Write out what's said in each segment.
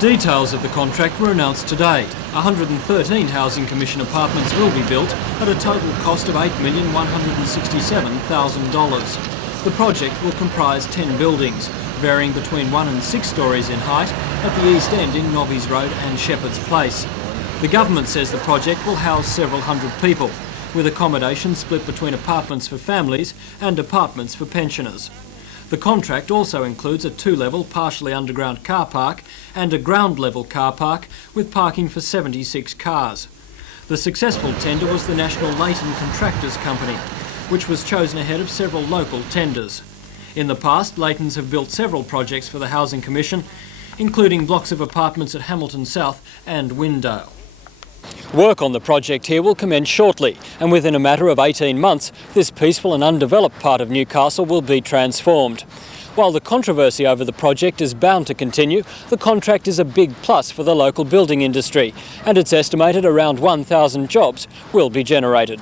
Details of the contract were announced today. 113 Housing Commission apartments will be built at a total cost of $8,167,000. The project will comprise 10 buildings, varying between 1 and 6 storeys in height at the East End in Nobbies Road and Shepherd's Place. The government says the project will house several hundred people, with accommodation split between apartments for families and apartments for pensioners. The contract also includes a 2-level partially underground car park and a ground-level car park with parking for 76 cars. The successful tender was the National Leighton Contractors Company, which was chosen ahead of several local tenders. In the past, Leightons have built several projects for the Housing Commission, including blocks of apartments at Hamilton South and Windale. Work on the project here will commence shortly, and within a matter of 18 months, this peaceful and undeveloped part of Newcastle will be transformed. While the controversy over the project is bound to continue, the contract is a big plus for the local building industry, and it's estimated around 1,000 jobs will be generated.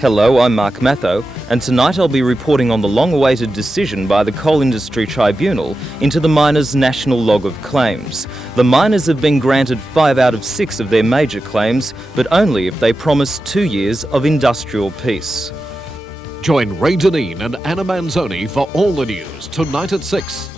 Hello, I'm Mark Matho, and tonight I'll be reporting on the long-awaited decision by the Coal Industry Tribunal into the miners' national log of claims. The miners have been granted 5 out of 6 of their major claims, but only if they promise 2 years of industrial peace. Join Ray Deneen and Anna Manzoni for all the news tonight at 6.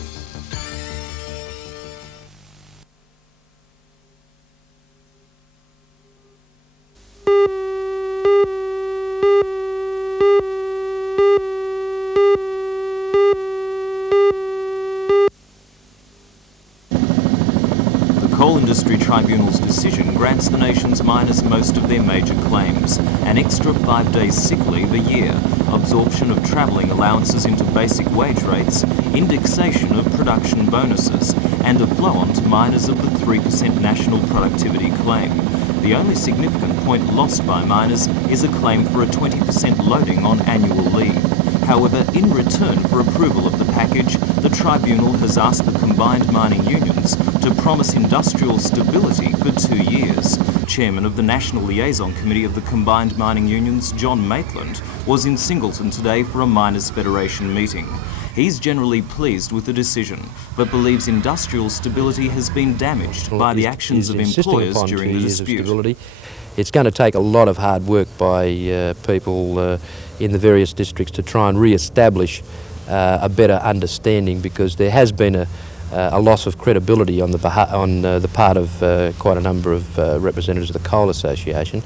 The Coal Industry Tribunal's decision grants the nation's miners most of their major claims: an extra 5 days sick leave a year, absorption of travelling allowances into basic wage rates, indexation of production bonuses, and a flow-on to miners of the 3% national productivity claim. The only significant point lost by miners is a claim for a 20% loading on annual leave. However, in return for approval of the package, the Tribunal has asked the combined mining unions to promise industrial stability for 2 years. Chairman of the National Liaison Committee of the Combined Mining Unions, John Maitland, was in Singleton today for a Miners' Federation meeting. He's generally pleased with the decision, but believes industrial stability has been damaged by the actions of employers during the dispute. It's going to take a lot of hard work by people in the various districts to try and re-establish a better understanding, because there has been a loss of credibility on the part of quite a number of representatives of the Coal Association.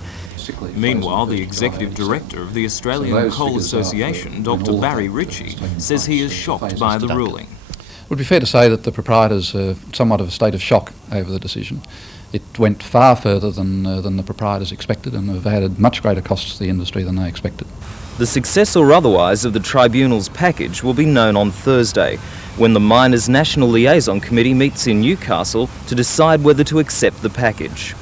Meanwhile, the Executive Director of the Australian Coal Association, Dr. Barry Ritchie, says he is shocked by the ruling. It would be fair to say that the proprietors are somewhat of a state of shock over the decision. It went far further than the proprietors expected, and have added much greater costs to the industry than they expected. The success or otherwise of the Tribunal's package will be known on Thursday, when the Miners' National Liaison Committee meets in Newcastle to decide whether to accept the package.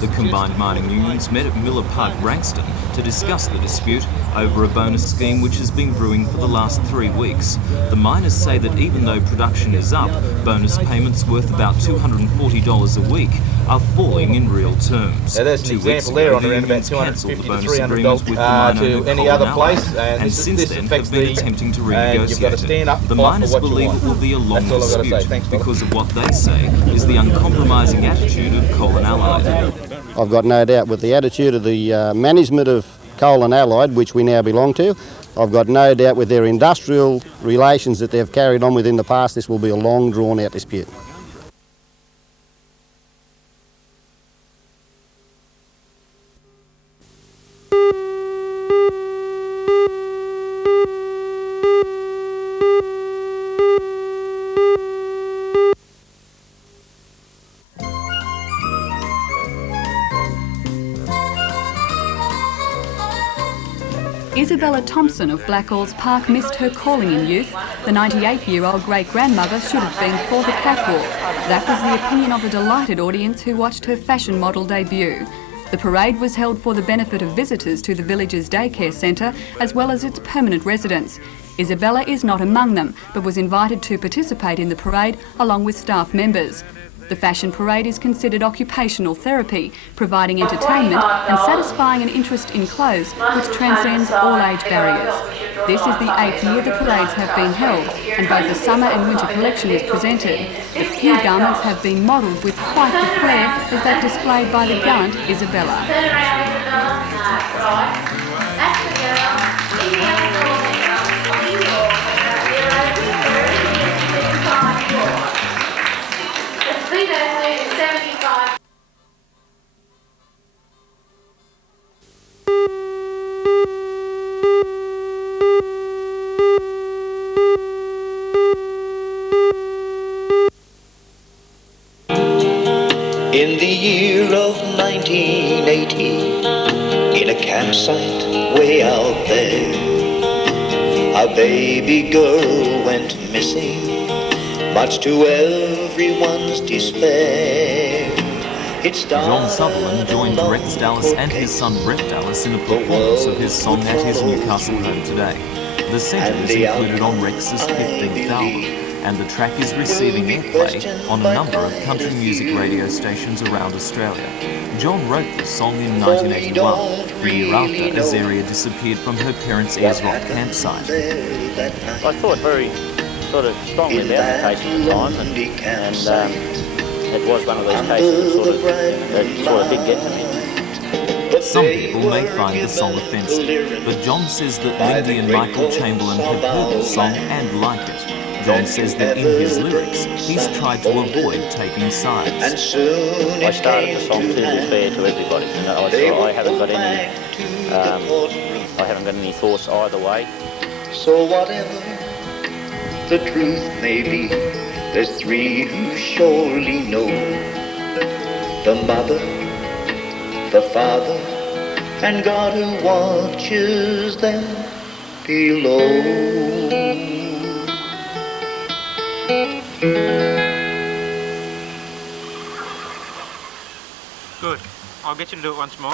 The combined mining unions met at Miller Park, Branxton, to discuss the dispute over a bonus scheme which has been brewing for the last 3 weeks. The miners say that even though production is up, bonus payments worth about $240 a week are falling in real terms. Now there's an example there on around about $250 to $300 to any other place, and since then have been attempting to renegotiate it. The miners believe it will be a long dispute because of what they say is the uncompromising attitude of Coal and Allied. I've got no doubt with the attitude of the management of Coal and Allied, which we now belong to, I've got no doubt with their industrial relations that they've carried on with in the past, this will be a long drawn out dispute. Isabella Thompson of Blackall's Park missed her calling in youth. The 98-year-old great-grandmother should have been for the catwalk. That was the opinion of a delighted audience who watched her fashion model debut. The parade was held for the benefit of visitors to the village's daycare centre as well as its permanent residents. Isabella is not among them, but was invited to participate in the parade along with staff members. The fashion parade is considered occupational therapy, providing entertainment and satisfying an interest in clothes which transcends all age barriers. This is the 8th year the parades have been held, and both the summer and winter collection is presented. The few garments have been modelled with quite the flair as that displayed by the gallant Isabella. In the year of 1980, in a campsite way out there, a baby girl went missing, much to everyone's despair. John Sutherland joined Rex Dallas and his son Brett Dallas in a performance of his song at his Newcastle home today. The centre is included on Rex's 15th album, and the track is receiving airplay on a number of country music radio stations around Australia. John wrote the song in 1981, the year after Azaria disappeared from her parents' Ayers Rock campsite. I thought very sort of strongly about the case at the time, and it was one of those cases that sort of did get to me. Some people may find the song offensive, but John says that Lindy and Michael Chamberlain have heard the song and like it. John says that in his lyrics, he's tried to avoid taking sides. I started the song to be fair to everybody. You know, I haven't got any thoughts either way. So whatever the truth may be, there's three who surely know: the mother, the father, and God who watches them below. Good. I'll get you to do it once more.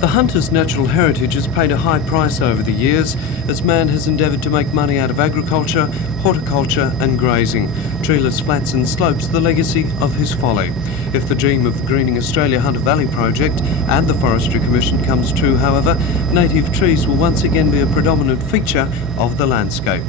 The hunter's natural heritage has paid a high price over the years as man has endeavoured to make money out of agriculture, horticulture and grazing. Treeless flats and slopes the legacy of his folly. If the dream of the Greening Australia Hunter Valley project and the Forestry Commission comes true, however, native trees will once again be a predominant feature of the landscape.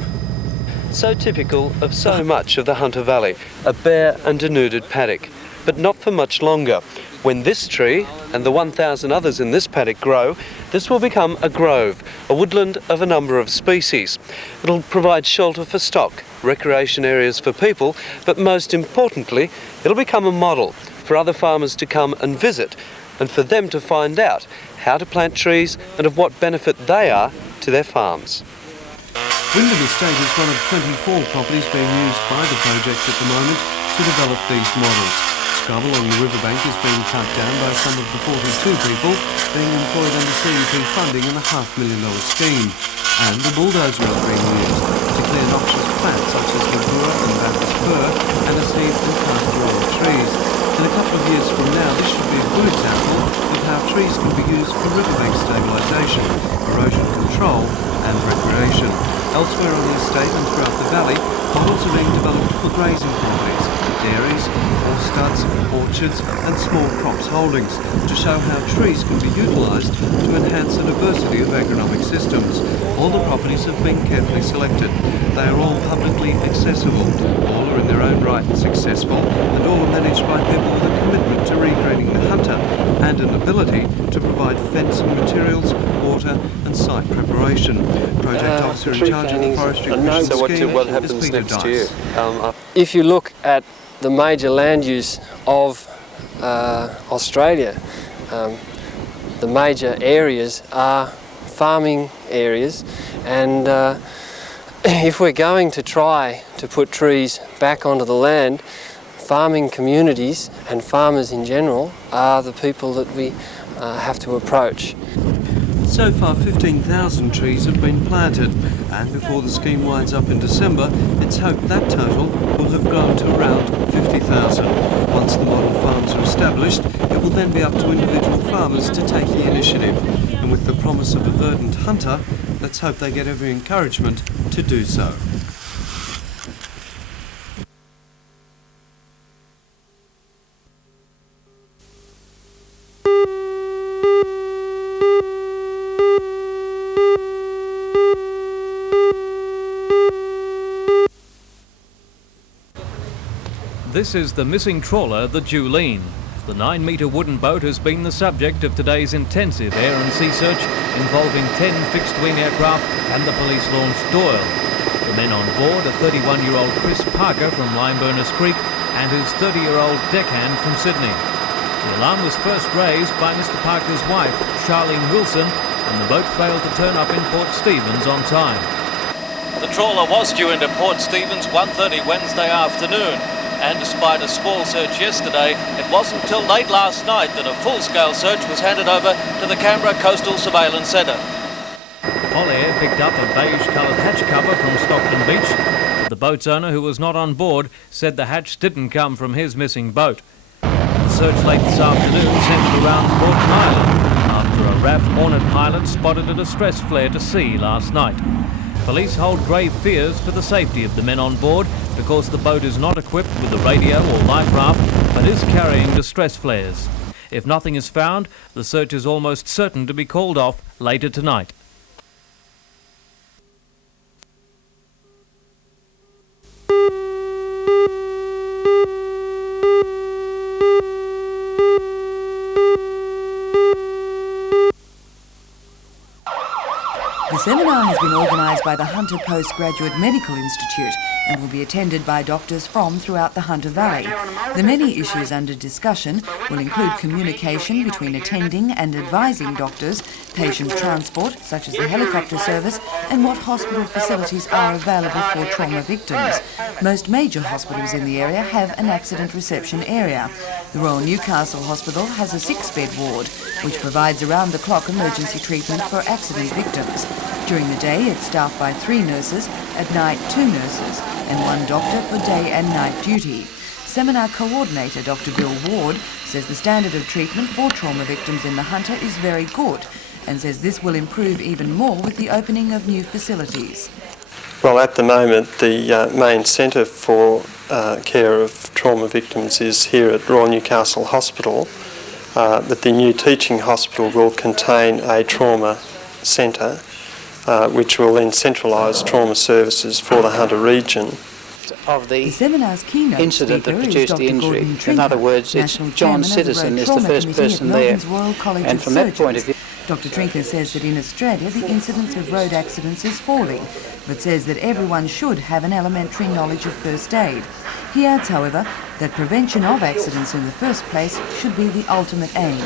So typical of so much of the Hunter Valley, a bare and denuded paddock, but not for much longer. When this tree and the 1,000 others in this paddock grow, this will become a grove, a woodland of a number of species. It'll provide shelter for stock, recreation areas for people, but most importantly, it'll become a model for other farmers to come and visit, and for them to find out how to plant trees and of what benefit they are to their farms. Wyndham Estate is one of 24 properties being used by the project at the moment to develop these models. Scrub along the riverbank is being cut down by some of the 42 people being employed under CEP funding in a $500,000 scheme. And the bulldozer is being used to clear noxious plants such as the Bura and Bacchus fir and aniseed and castor oil trees. In a couple of years from now, this should be a good example of how trees can be used for riverbank stabilisation, erosion control and recreation. Elsewhere on the estate and throughout the valley, models are being developed for grazing properties, dairies, horse studs, orchards and small crops holdings to show how trees can be utilised to enhance the diversity of agronomic systems. All the properties have been carefully selected. They are all publicly accessible. All are in their own right successful, and all are managed by people with a commitment to regreening the hunter and an ability to provide fencing materials, water and site preparation. Project officer in charge of the Forestry Commission scheme is Peter Dice. If you look at the major land use of Australia, the major areas are farming areas, and if we're going to try to put trees back onto the land, farming communities and farmers in general are the people that we have to approach. So far 15,000 trees have been planted, and before the scheme winds up in December, it's hoped that total will have grown to around 50,000. Once the model farms are established, it will then be up to individual farmers to take the initiative. And with the promise of a verdant hunter, let's hope they get every encouragement to do so. This is the missing trawler, the Julene. The 9-metre wooden boat has been the subject of today's intensive air and sea search involving 10 fixed-wing aircraft and the police-launched Doyle. The men on board are 31-year-old Chris Parker from Limeburners Creek and his 30-year-old deckhand from Sydney. The alarm was first raised by Mr Parker's wife, Charlene Wilson, and the boat failed to turn up in Port Stephens on time. The trawler was due into Port Stephens 1:30 Wednesday afternoon. And despite a small search yesterday, it wasn't until late last night that a full-scale search was handed over to the Canberra Coastal Surveillance Centre. Polyair picked up a beige-coloured hatch cover from Stockton Beach, but the boat's owner, who was not on board, said the hatch didn't come from his missing boat. The search late this afternoon centred around Port Maitland after a RAF Hornet pilot spotted a distress flare to sea last night. Police hold grave fears for the safety of the men on board because the boat is not equipped with a radio or life raft but is carrying distress flares. If nothing is found, the search is almost certain to be called off later tonight. The seminar has been organised by the Hunter Postgraduate Medical Institute and will be attended by doctors from throughout the Hunter Valley. The many issues under discussion will include communication between attending and advising doctors, patient transport, such as the helicopter service, and what hospital facilities are available for trauma victims. Most major hospitals in the area have an accident reception area. The Royal Newcastle Hospital has a 6-bed ward, which provides around-the-clock emergency treatment for accident victims. During the day, it's staffed by 3 nurses, at night 2 nurses, and 1 doctor for day and night duty. Seminar coordinator Dr Bill Ward says the standard of treatment for trauma victims in the Hunter is very good, and says this will improve even more with the opening of new facilities. Well, at the moment, the main centre for care of trauma victims is here at Royal Newcastle Hospital, but the new teaching hospital will contain a trauma centre, which will then centralise trauma services for the Hunter region. Of the seminar's keynote incident that produced the injury. In other words, it's John Citizen is the first person there, and from that point of view... Dr Trinker says that in Australia the incidence of road accidents is falling, but says that everyone should have an elementary knowledge of first aid. He adds, however, that prevention of accidents in the first place should be the ultimate aim.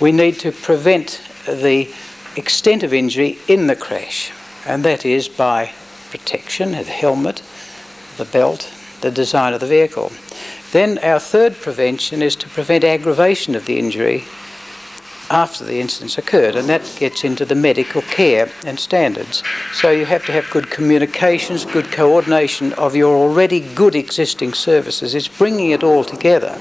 We need to prevent the extent of injury in the crash, and that is by protection, the helmet, the belt, the design of the vehicle. Then our third prevention is to prevent aggravation of the injury after the incident's occurred, and that gets into the medical care and standards. So you have to have good communications, good coordination of your already good existing services. It's bringing it all together.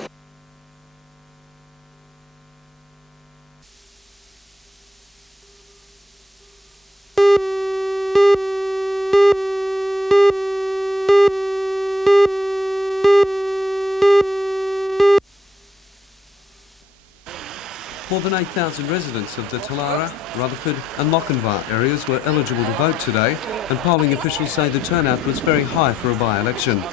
More than 8,000 residents of the Trawler, Rutherford and Lochinvar areas were eligible to vote today, and polling officials say the turnout was very high for a by-election.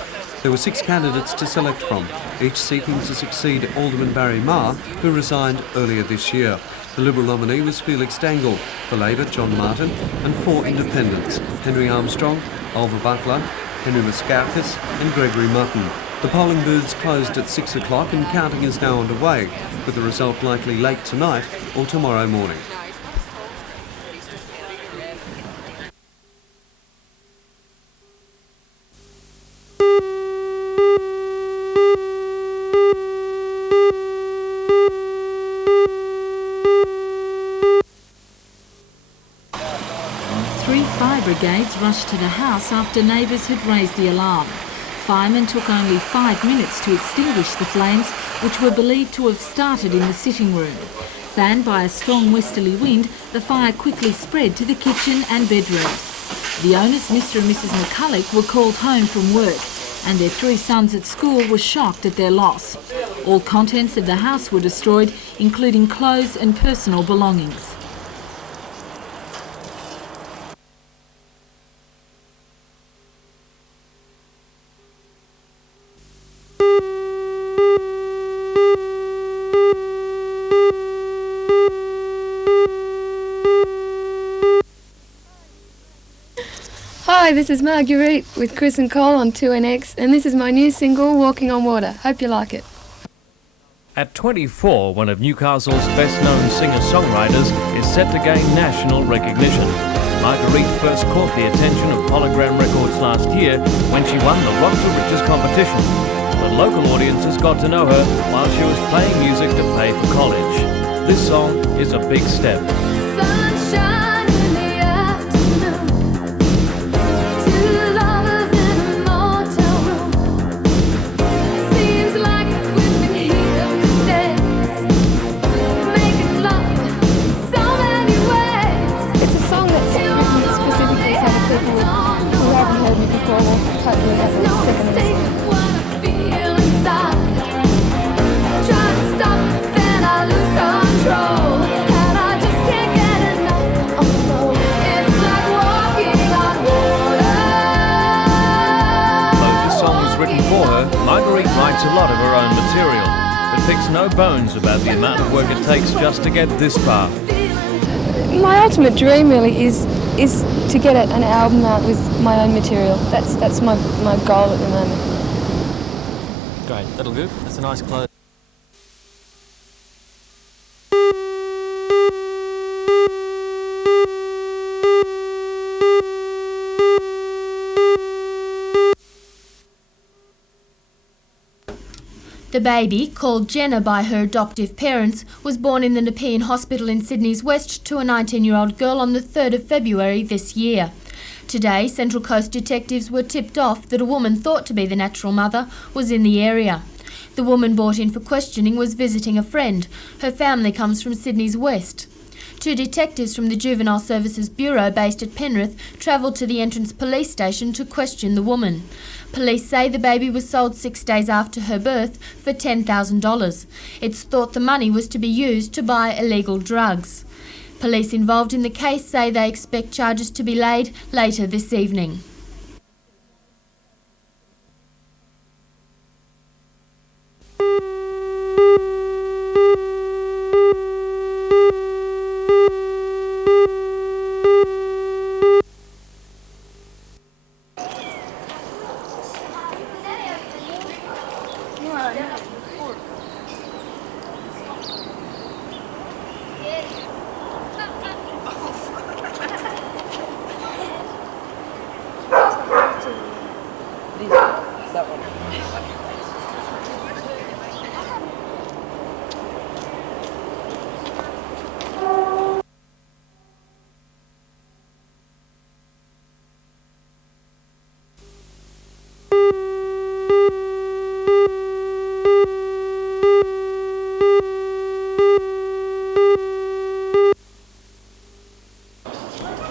There were 6 candidates to select from, each seeking to succeed Alderman Barry Marr, who resigned earlier this year. The Liberal nominee was Felix Dangle, for Labor John Martin, and 4 independents, Henry Armstrong, Oliver Butler, Henry Mascarkis and Gregory Mutton. The polling booths closed at 6 o'clock and counting is now underway, with the result likely late tonight or tomorrow morning. brigades rushed to the house after neighbours had raised the alarm. Firemen took only 5 minutes to extinguish the flames, which were believed to have started in the sitting room. Fanned by a strong westerly wind, the fire quickly spread to the kitchen and bedrooms. The owners, Mr and Mrs McCulloch, were called home from work, and their 3 sons at school were shocked at their loss. All contents of the house were destroyed, including clothes and personal belongings. Hi, this is Marguerite with Chris and Cole on 2NX, and this is my new single, Walking on Water. Hope you like it. At 24, one of Newcastle's best-known singer-songwriters is set to gain national recognition. Marguerite first caught the attention of Polygram Records last year when she won the Rock to Riches competition. But local audiences got to know her while she was playing music to pay for college. This song is a big step. Marguerite writes a lot of her own material, but picks no bones about the amount of work it takes just to get this far. My ultimate dream really is to get an album out with my own material. That's my goal at the moment. Great, that'll do. That's a nice close. The baby, called Jenna by her adoptive parents, was born in the Nepean Hospital in Sydney's West to a 19-year-old girl on the 3rd of February this year. Today, Central Coast detectives were tipped off that a woman thought to be the natural mother was in the area. The woman brought in for questioning was visiting a friend. Her family comes from Sydney's West. 2 detectives from the Juvenile Services Bureau based at Penrith travelled to the Entrance Police Station to question the woman. Police say the baby was sold 6 days after her birth for $10,000. It's thought the money was to be used to buy illegal drugs. Police involved in the case say they expect charges to be laid later this evening.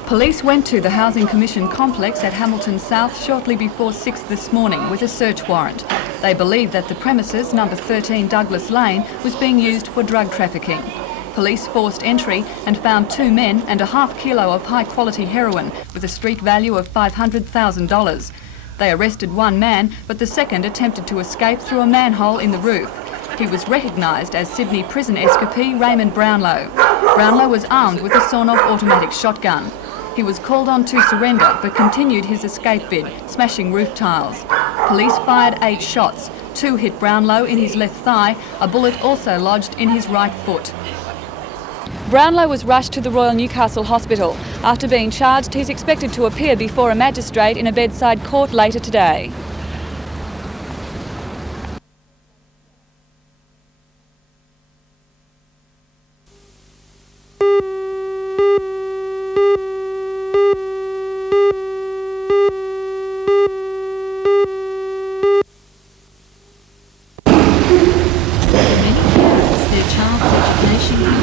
Police went to the Housing Commission complex at Hamilton South shortly before 6 this morning with a search warrant. They believe that the premises, number 13 Douglas Lane, was being used for drug trafficking. Police forced entry and found 2 men and a half kilo of high-quality heroin with a street value of $500,000. They arrested 1 man, but the second attempted to escape through a manhole in the roof. He was recognised as Sydney prison escapee Raymond Brownlow. Brownlow was armed with a sawn-off automatic shotgun. He was called on to surrender but continued his escape bid, smashing roof tiles. Police fired 8 shots. 2 hit Brownlow in his left thigh. A bullet also lodged in his right foot. Brownlow was rushed to the Royal Newcastle Hospital. After being charged, he's expected to appear before a magistrate in a bedside court later today.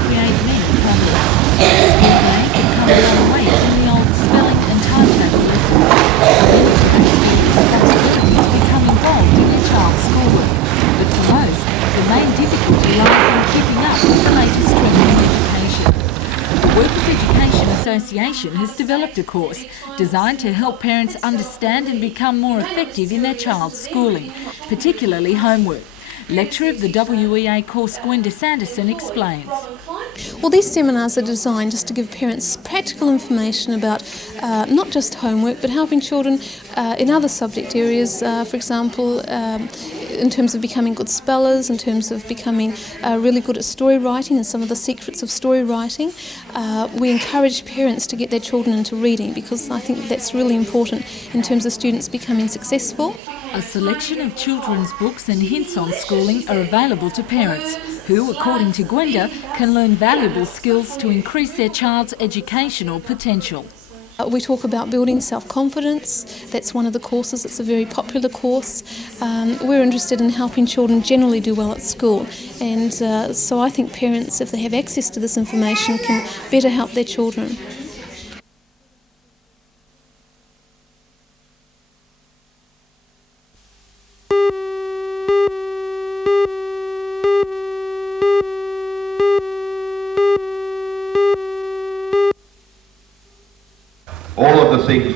create many problems. School days have come a long way from the old spelling and timetable lessons. Many parents feel responsibility to become involved in their child's schoolwork. But for most, the main difficulty lies in keeping up with the latest trends in education. The Workers' Education Association has developed a course designed to help parents understand and become more effective in their child's schooling, particularly homework. Lecturer of the WEA course, Gwenda Sanderson, explains. Well, these seminars are designed just to give parents practical information about not just homework, but helping children in other subject areas, for example, in terms of becoming good spellers, in terms of becoming really good at story writing and some of the secrets of story writing. We encourage parents to get their children into reading because I think that's really important in terms of students becoming successful. A selection of children's books and hints on schooling are available to parents who, according to Gwenda, can learn valuable skills to increase their child's educational potential. We talk about building self-confidence. That's one of the courses. It's a very popular course. We're interested in helping children generally do well at school, and so I think parents, if they have access to this information, can better help their children.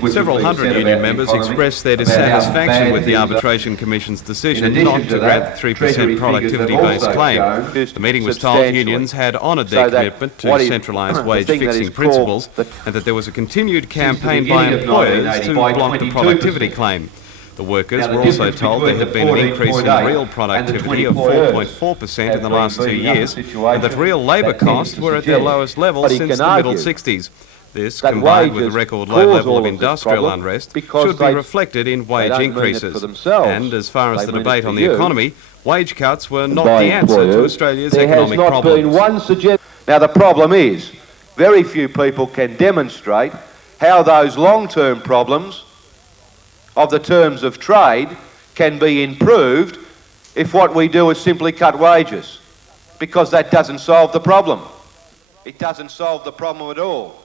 Several hundred union members expressed their dissatisfaction with the Arbitration Commission's decision not to grant the 3% productivity-based claim. The meeting was told unions had honoured their commitment to centralised wage-fixing principles and that there was a continued campaign by employers to block the productivity claim. The workers were also told there had been an increase in real productivity of 4.4% in the last 2 years and that real labour costs were at their lowest level since the middle 60s. This, combined with a record low level of industrial unrest, should be reflected in wage increases. And as far as the debate on the economy, wage cuts were not the answer to Australia's economic problems. Now the problem is, very few people can demonstrate how those long-term problems of the terms of trade can be improved if what we do is simply cut wages, because that doesn't solve the problem. It doesn't solve the problem at all.